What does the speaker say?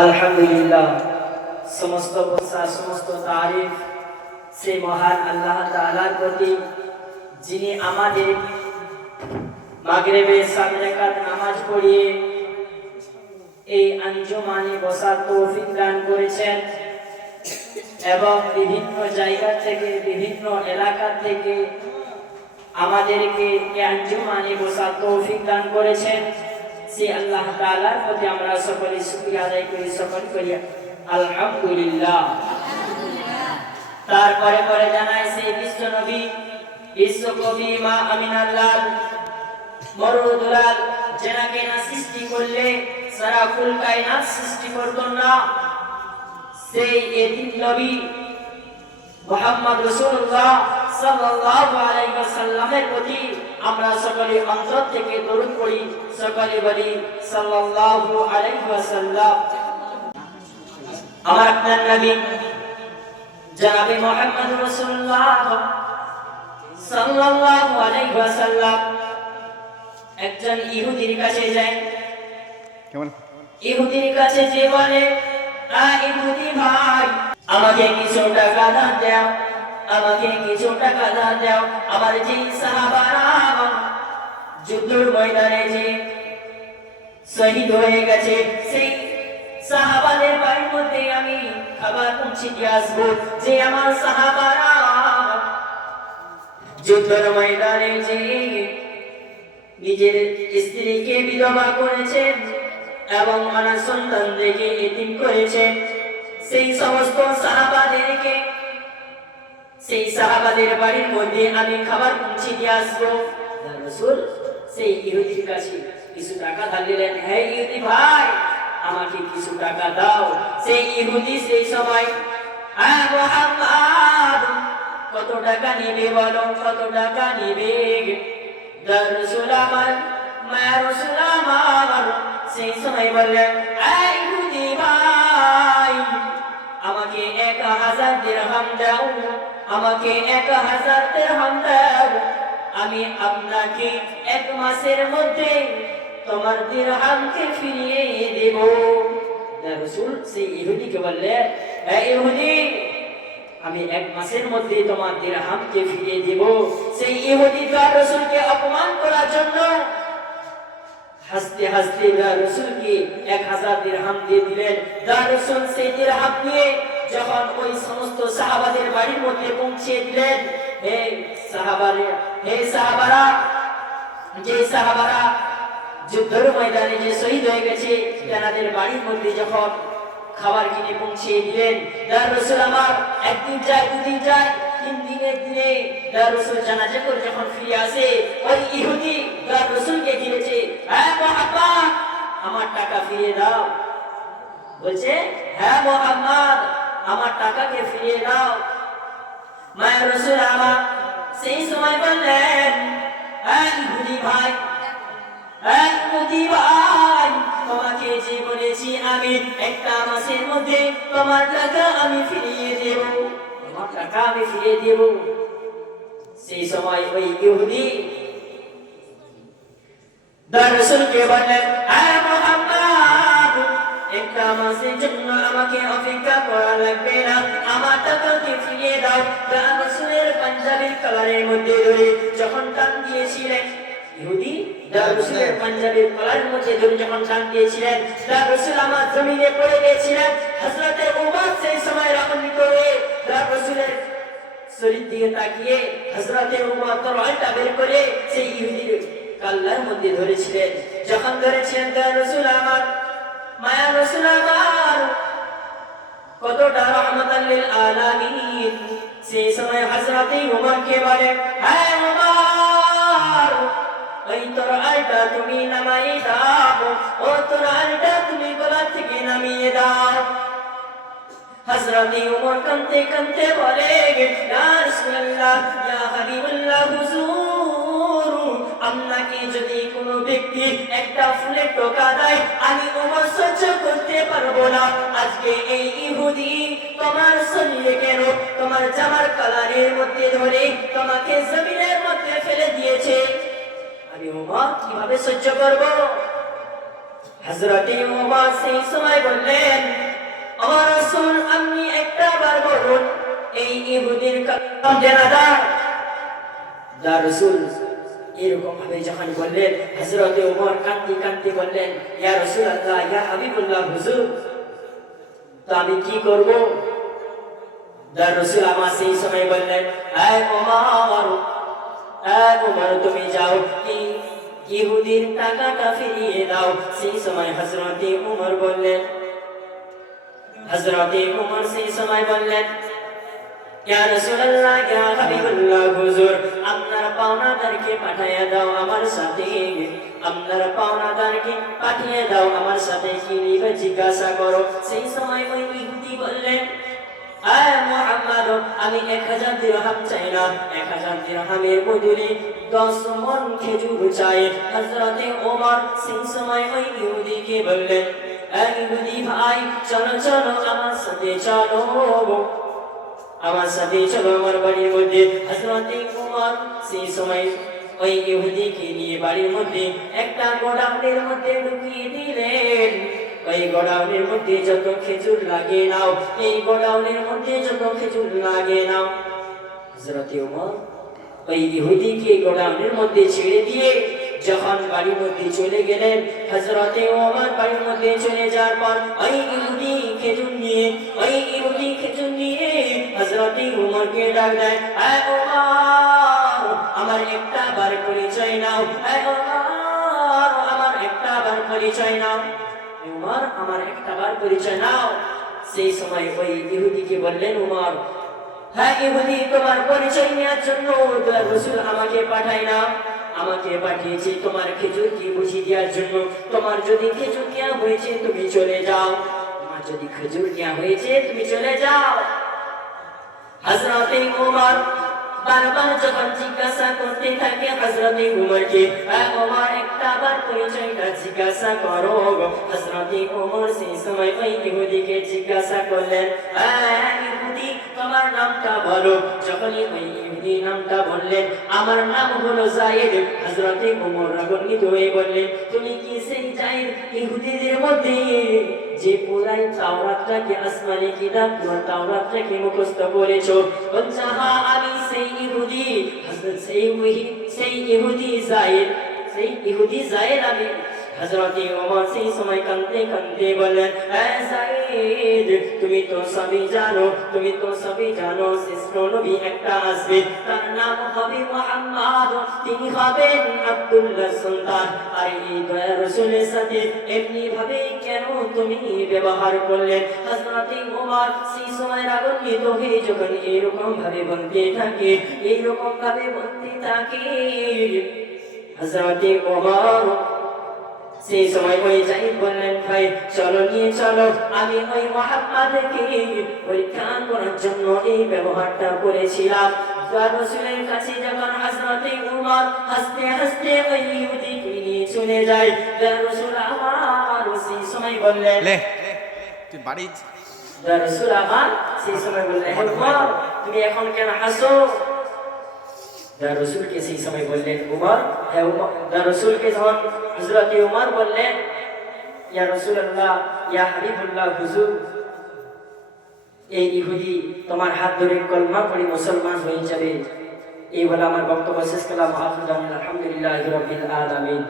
আলহামদুলিল্লাহ, সমস্ত প্রশংসা সমস্ত তারিফ সেই মহান আল্লাহ তাআলার প্রতি, যিনি আমাদের মাগরিবে 7 রাকাত নামাজ পড়িয়ে এই আঞ্জুমানে বসার তৌফিক দান করেছেন এবং বিভিন্ন জায়গা থেকে বিভিন্ন এলাকা থেকে আমাদেরকে এই আঞ্জুমানে বসার তৌফিক দান করেছেন। সে আল্লাহ তাআলার প্রতি আমরা সকলে শুকরিয়া আদায় করি, সকল করি আলহামদুলিল্লাহ। তারপরে পরে জানাই সেই বিশ্ব নবী বিশ্বকবি মা আমিনার লাল মরুদুলাল, যেনাকে না সৃষ্টি করলে সারা কুল কায়নাত সৃষ্টি করতো না, সেই এতিম নবী মুহাম্মদ রাসূলুল্লাহ সাল্লাল্লাহু আলাইহি ওয়াসাল্লামের প্রতি আমরা সকলে অন্তর থেকে দরুদ পড়ি, সকলে বলি সাল্লাল্লাহু আলাইহি ওয়াসাল্লাম। আমার আপনার নবী জনাবে মুহাম্মদ রাসূলুল্লাহ সাল্লাল্লাহু আলাইহি ওয়াসাল্লাম একজন ইহুদির কাছে যায়। ইহুদির কাছে যে বলে, ইহুদি ভাই, আমাকে কিছু টাকা দাও, আমাকে কিছু টাকা দাও, আমার যে সাহাবারা যুদ্ধের ময়দানে যে শহীদ হয়ে গেছে, সেই সাহাবাদের বাড়ির মধ্যে আমি খাবার পৌঁছে দিয়ে আসবো। যে আমার সাহাবারা যুদ্ধের ময়দানে যে নিজের স্ত্রীকে বিধবা করেছেন এবং অনাথ সন্তানদেরকে এতিম করেছেন, সেই সমস্ত সাহাবাদেরকে, সেই সাহাবাদের বাড়ির মধ্যে আমি খাবার পৌঁছে দিয়ে আসবো। রাসূল সেই ইহুদির কাছে কিছু টাকা ধার দিলেন, হে ইহুদি ভাই, আমাকে কিছু টাকা দাও। সেই ইহুদি সেই সময়, মুহাম্মদ কত টাকা নিবে বলো, কত টাকা নিবে? রাসূল আমার, রাসূল আমার সেই সময় বললেন, ইহুদি ভাই, আমাকে 1000 দিরহাম দাও, আমাকে 1000 দিরহাম দাও, আমি আপনাকে 1 মাসের মধ্যে তোমার দিরহামকে ফিরিয়ে দেব। রাসূল সেই ইহুদিকে বললেন, ইহুদি, আমি 1 মাসের মধ্যে তোমার দিরহামকে ফিরিয়ে দেব। সেই ইহুদি তার রাসূলকে অপমান করার জন্য হাসতে হাসতে রাসূলকে 1000 দিরহাম দিয়ে দিলেন। রাসূল সেই দিরহাম নিয়ে যখন ওই সমস্ত সাহাবাদের বাড়ির মধ্যে পৌঁছে দিলেন, হে সাহাবারা, যে সাহাবারা যুদ্ধের ময়দানে যে শহীদ হয়ে গেছে, তাদের বাড়ির মধ্যে যখন খাবার কিনে পৌঁছে দিলেন, রাসূল আমার একদিন যায়, দুদিন যায়, 3 দিনের দিনে রাসূল জানাজা করে যখন ফিরে আসে, ওই ইহুদি রাসূলকে ঘিরেছে, মুহাম্মদ, আমার টাকা ফিরিয়ে দাও। বলছে, হ্যাঁ মুহাম্মদ, আমার টাকাকে ফিরিয়ে দাও। মায়া রাসূল আমার সেই সময় বললেন, ইহুদি ভাই, ইহুদি ভাই, তোমাকে যে বলেছি আমি 1 মাসের মধ্যে তোমার টাকা আমি ফিরিয়ে দেব, তোমার টাকা আমি ফিরিয়ে দেব। সেই সময় ওই ইহুদি রাসূলকে বললেন, মুহাম্মদ, 1 মাসের জন্য আমাকে অপেক্ষা করা লাগবে না, আমার টাকাকে ফিরিয়ে দাও। রাসূলের পাঞ্জাবির কলারের মধ্যে ধরে যখন টান দিয়েছিলেন, ইহুদি রাসূলের পাঞ্জাবির কলারের মধ্যে ধরে যখন টান দিয়েছিলেন, রাসূল আমার জমিনে পড়ে গিয়েছিলেন। হযরতে ওমর সেই সময় রাগান্বিত হয়ে রাসূলের শরীর দিকে তাকিয়ে হযরতে ওমর তরবারিটা বের করে সেই ইহুদির কলার মধ্যে ধরেছিলেন। যখন ধরেছিলেন, রাসূল আমার, মায়া রাসূল আমার কতটা রহমাতাল লিল আলামিন, সেই সময় হযরতে ওমরকে বলে, হে ওমর, ওই তরবারিটা তুমি নামিয়ে দাও, ও তরবারিটা তুমি গলা থেকে নামিয়ে দাও। হযরতে ওমর কাঁদতে কাঁদতে বলে, ইয়া রাসূলুল্লাহ, ইয়া হাবিবাল্লাহ, হুজুর, আপনাকে যদি কোনো ব্যক্তি একটা ফুলের টোকা দেয়, আমি ওমর সহ্য করতে পারবো না। আজকে এই ইহুদি তোমার শরীরে কেন, তোমার জামার কলারের মধ্যে ধরে তোমাকে জমিনের মধ্যে ফেলে দিয়েছে, আমি ওমর কিভাবে সহ্য করব? হযরতে ওমর সেই সময় বললেন, ও রাসূল, আপনি একটা বার বলুন এই ইহুদির কালাম জানাদার। ইয়া রাসূল এরকম ভাবে যখন বললেন, হযরতে ওমর কাঁদতে কাঁদতে বললেন, ইয়া রাসূলুল্লাহ, ইয়া হাবিবুল্লাহ, হুজুর তো আমি কি করব? ইয়া রাসূল আমার সেই সময় বললেন, এই ওমর, তুমি যাও ইহুদির টাকাটা ফিরিয়ে দাও। সেই সময় হযরতে ওমর সেই সময় বললেন, ইয়া রাসূলুল্লাহ, ইয়া হাবিবুল্লাহ, হুজুর আপনার পাওনাদারকে পাঠিয়ে দাও আমার সাথে, আপনার পাওনাদারকে পাঠিয়ে দাও আমার সাথে, কি নিবে জিজ্ঞাসা করো। সেই সময় ওই ইহুদি বললেন, আয় মুহাম্মদ, আমি 1000 দিরহাম চাই না, 1000 দিরহামের বদলে 10 মণ খেজুর চাই। হযরতে ওমর সেই সময় ওই ইহুদিকে বললেন, এই ইহুদি ভাই, চলো চলো আমার সাথে চলো, আমার সাথে চলো আমার বাড়ির মধ্যে। হযরতে ওমর সেই সময় ওই ইহুদিকে নিয়ে বাড়ির মধ্যে একটা গোডাউনের মধ্যে ঢুকিয়ে দিলেন। ওই গোডাউনের মধ্যে যত খেজুর লাগে নাও, এই গোডাউনের মধ্যে যত খেজুর লাগে নাও। হযরতে ওমর ওই ইহুদিকে গোডাউনের মধ্যে ছেড়ে দিয়ে যখন বাড়ির মধ্যে চলে গেলেন, হযরতে ওমর বাড়ির মধ্যে চলে যাওয়ার পর ওই ইহুদি খেজুর নিয়ে হযরতে ওমরকে ডাক দেয়, এ ওমর, আমার একটা বার পরিচয় নাও, এ ওমর, আমার একটা বার পরিচয় নাও, ওমর আমার একটা বার পরিচয় নাও। সেই সময় ওই ইহুদিকে বললেন ওমর, হ্যাঁ ইহুদি, তোমার পরিচয় নেওয়ার জন্য রাসূল আমাকে পাঠায় না, আমাকে পাঠিয়েছে তোমার খেজুর কি বুঝিয়ে দেওয়ার জন্য। তোমার যদি খেজুর নেওয়া হয়েছে তুমি চলে যাও, তোমার যদি খেজুর নেওয়া হয়েছে তুমি চলে যাও। হযরতে ওমর বারবার যখন জিজ্ঞাসা করতে থাকে হযরতে ওমরকে, ওমর একটা বার পরিচয়টা জিজ্ঞাসা করো। হযরতে ওমর সেই সময় ওই ইহুদিকে জিজ্ঞাসা করলেন, ইহুদি তোমার নামটা বলো। যখনই ওই ইহুদি নামটা বললেন, আমার নাম হলো যায়েদ। হযরতে ওমর রাগান্বিত হয়ে বললেন, তুমি কি সেই যায়েদ ইহুদিদের মধ্যে যে পুরাই তাওরাতটাকে আসমানি কিতাব তাওরাতটাকে মুখস্থ করেছো? বলছে, হ্যাঁ আমি সেই ইহুদি, সেই ইহুদি যায়েদ আমি। হযরতে ওমর সেই সময় কাঁদতে কাঁদতে বললেন, যায়েদ, তুমি তো সবই জানো শ্রেষ্ঠ নবী একটা আসবে, তার নাম হবে মুহাম্মদ, তিনি হবেন আব্দুল্লাহর সন্তান। আর এই দয়ার রাসূলের সাথে এমনি ভাবে কেন তুমি ব্যবহার করলে? হযরতে ওমর সেই সময় রাগান্বিত হয়ে যখন এরকম ভাবে বলতে থাকে, হযরতে ওমর সেই সময় ওই যায়েদ বললেন, ভাই চলো নিয়ে চলো, আমি ওই মুহাম্মদকে পরীক্ষা করার জন্য এই ব্যবহারটা করেছিলাম। রাসূলের কাছে যখন হযরতে ওমর হাসতে হাসতে ওই ইহুদিকে নিয়ে চলে যায়, রাসূল আমার সেই সময় বললেন, তুই বাড়ি রাসূল আমার সেই সময় বললেন, ওমর তুমি এখন কেন হাসো? রাসূলকে সেই সময় বললেন ওমর, হ্যাঁ ওমর। রাসূলকে যখন হযরতে ওমর বললেন, ইয়া রাসূলুল্লাহ, ইয়া হাবিবুল্লাহ, হুজুর এই ইহুদি তোমার হাত ধরে কলমা পড়ে মুসলমান হয়ে যাবে। এই বলে আমার বক্তব্য শেষ করলাম। আলহামদুলিল্লাহি রাব্বিল আলামিন।